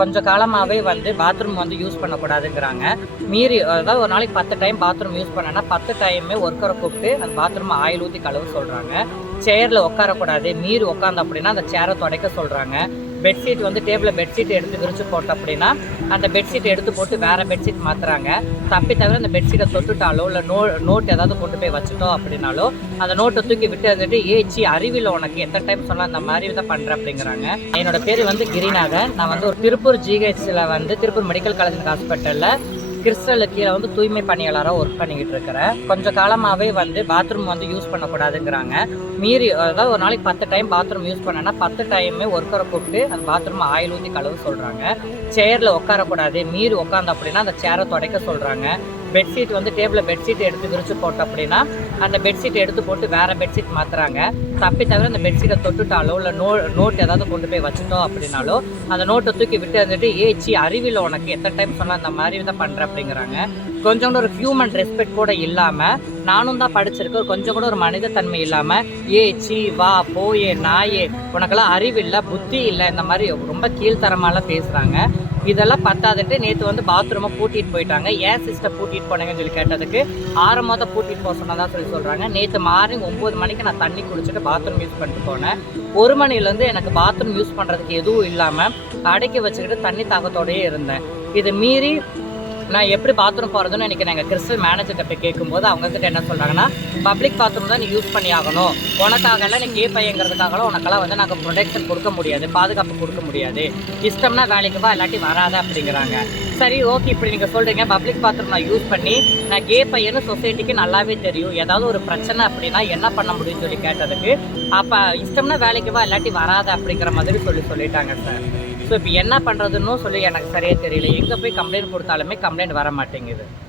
கொஞ்சம் காலமாகவே bathroom use பண்ணக்கூடாதுங்கிறாங்க. மீறி அதாவது ஒரு நாளைக்கு 10 டைம் பாத்ரூம் யூஸ் பண்ணேன்னா 10 டைமே ஒர்க்கரை கூப்பிட்டு அந்த பாத்ரூம் ஆயில் ஊற்றி கழுவ சொல்கிறாங்க. சேரில் உட்காரக்கூடாது, மீறி உட்காந்து அப்படின்னா அந்த சேரை துடைக்க சொல்கிறாங்க. பெட்ஷீட் டேபிளில் பெட்ஷீட் எடுத்து விரிச்சு போட்ட அப்படின்னா அந்த பெட்ஷீட் எடுத்து போட்டு வேறு பெட்ஷீட் மாற்றுறாங்க. தப்பி தவிர அந்த பெட்ஷீட்டை தொட்டுட்டாலோ இல்லை நோட் ஏதாவது கொண்டு போய் வச்சுட்டோம் அப்படின்னாலோ அந்த நோட்டை தூக்கி விட்டு வந்துட்டு ஏச்சி அறிவில் உனக்கு எத்தனை டைம் சொன்னால் அந்த மாதிரி தான் பண்ணுறேன் அப்படிங்கிறாங்க. என்னோட பேர் கிரிநாதன். நான் ஒரு திருப்பூர் ஜிஹெச்சில் திருப்பூர் மெடிக்கல் காலேஜ் ஹாஸ்பிட்டலில் கிறிஸ்டல் கீழே தூய்மை பணியாளராக ஒர்க் பண்ணிக்கிட்டு இருக்கிறேன். கொஞ்சம் காலமாகவே பாத்ரூம் யூஸ் பண்ணக்கூடாதுங்கிறாங்க. மீறி அதாவது ஒரு நாளைக்கு 10 டைம் பாத்ரூம் யூஸ் பண்ணேன்னா 10 டைமே ஒர்க்கரை கூப்பிட்டு அந்த பாத்ரூம் ஆயில் ஊற்றி கழுவ சொல்கிறாங்க. சேரில் உட்காரக்கூடாது, மீறி உட்காந்து அப்படின்னா அந்த சேரை துடைக்க சொல்கிறாங்க. பெட்ஷீட் டேபிளில் பெட்ஷீட் எடுத்து விரிச்சு போட்ட அப்படின்னா அந்த பெட்ஷீட் எடுத்து போட்டு வேறு பெட்ஷீட் மாற்றுறாங்க. தப்பி தவிர அந்த பெட்ஷீட்டை தொட்டுட்டாலோ இல்லை நோட் ஏதாவது கொண்டு போய் வச்சுட்டோம் அப்படின்னாலோ அந்த நோட்டை தூக்கி விட்டு வந்துட்டு ஏச்சி அறிவில் உனக்கு எத்தனை டைம் சொன்னால் அந்த மாதிரி தான் பண்ணுறேன் அப்படிங்கிறாங்க. கொஞ்சம் கூட ஒரு ஹியூமன் ரெஸ்பெக்ட் கூட இல்லாமல், நானும் தான் படிச்சிருக்கேன், கொஞ்சம் கூட ஒரு மனித தன்மை இல்லாமல் ஏச்சி வா போயே நாயே உனக்கெல்லாம் அறிவில்லை, புத்தி இல்லை, இந்த மாதிரி ரொம்ப கீழ்த்தரமாலாம் பேசுகிறாங்க. இதெல்லாம் பத்தாதுட்டு நேற்று பாத்ரூமை பூட்டிட்டு போயிட்டாங்க. ஏன் சிஸ்டர் பூட்டிட்டு போனீங்கன்னு சொல்லி கேட்டதுக்கு 6 மாதம் பூட்டிட்டு போக சொன்னதான் சொல்கிறாங்க. நேற்று மார்னிங் 9 மணிக்கு நான் தண்ணி குடிச்சிட்டு பாத்ரூம் யூஸ் பண்ணிட்டு போனேன். 1 மணிலேருந்து எனக்கு பாத்ரூம் யூஸ் பண்ணுறதுக்கு எதுவும் இல்லாமல் அடக்கி வச்சுக்கிட்டு தண்ணி தாகத்தோடையே இருந்தேன். இது மீறி நான் எப்படி பாத்ரூம் போகிறதுன்னு எனக்கு நாங்கள் கிறிஸ்டல் மேனேஜர்கிட்ட போய் கேட்கும்போது அவங்கக்கிட்ட என்ன சொல்கிறாங்கன்னா, பப்ளிக் பாத்ரூம் தான் நீ யூஸ் பண்ணி ஆகணும், உனக்காகலாம் நீ கே பையங்கிறதுக்காகலாம் உனக்கெல்லாம் நாங்கள் ப்ரொடெக்ஷன் கொடுக்க முடியாது, பாதுகாப்பு கொடுக்க முடியாது, இஷ்டம்னா வேலைக்கு வா இல்லாட்டி வராத அப்படிங்கிறாங்க. சரி ஓகே, இப்படி நீங்கள் சொல்கிறீங்க, பப்ளிக் பாத்ரூம் நான் யூஸ் பண்ணி நான் கே பையன்னு சொசைட்டிக்கு நல்லாவே தெரியும், ஏதாவது ஒரு பிரச்சனை அப்படின்னா என்ன பண்ண முடியும்னு சொல்லி கேட்டதுக்கு அப்போ இஷ்டம்னா வேலைக்கு வா இல்லாட்டி வராத அப்படிங்கிற மாதிரி சொல்லிட்டாங்க சார். ஸோ இப்போ என்ன பண்ணுறதுன்னு சொல்லி எனக்கு சரியாக தெரியல. எங்கே போய் கம்ப்ளைண்ட் கொடுத்தாலுமே கம்ப்ளைண்ட் வர மாட்டேங்குது.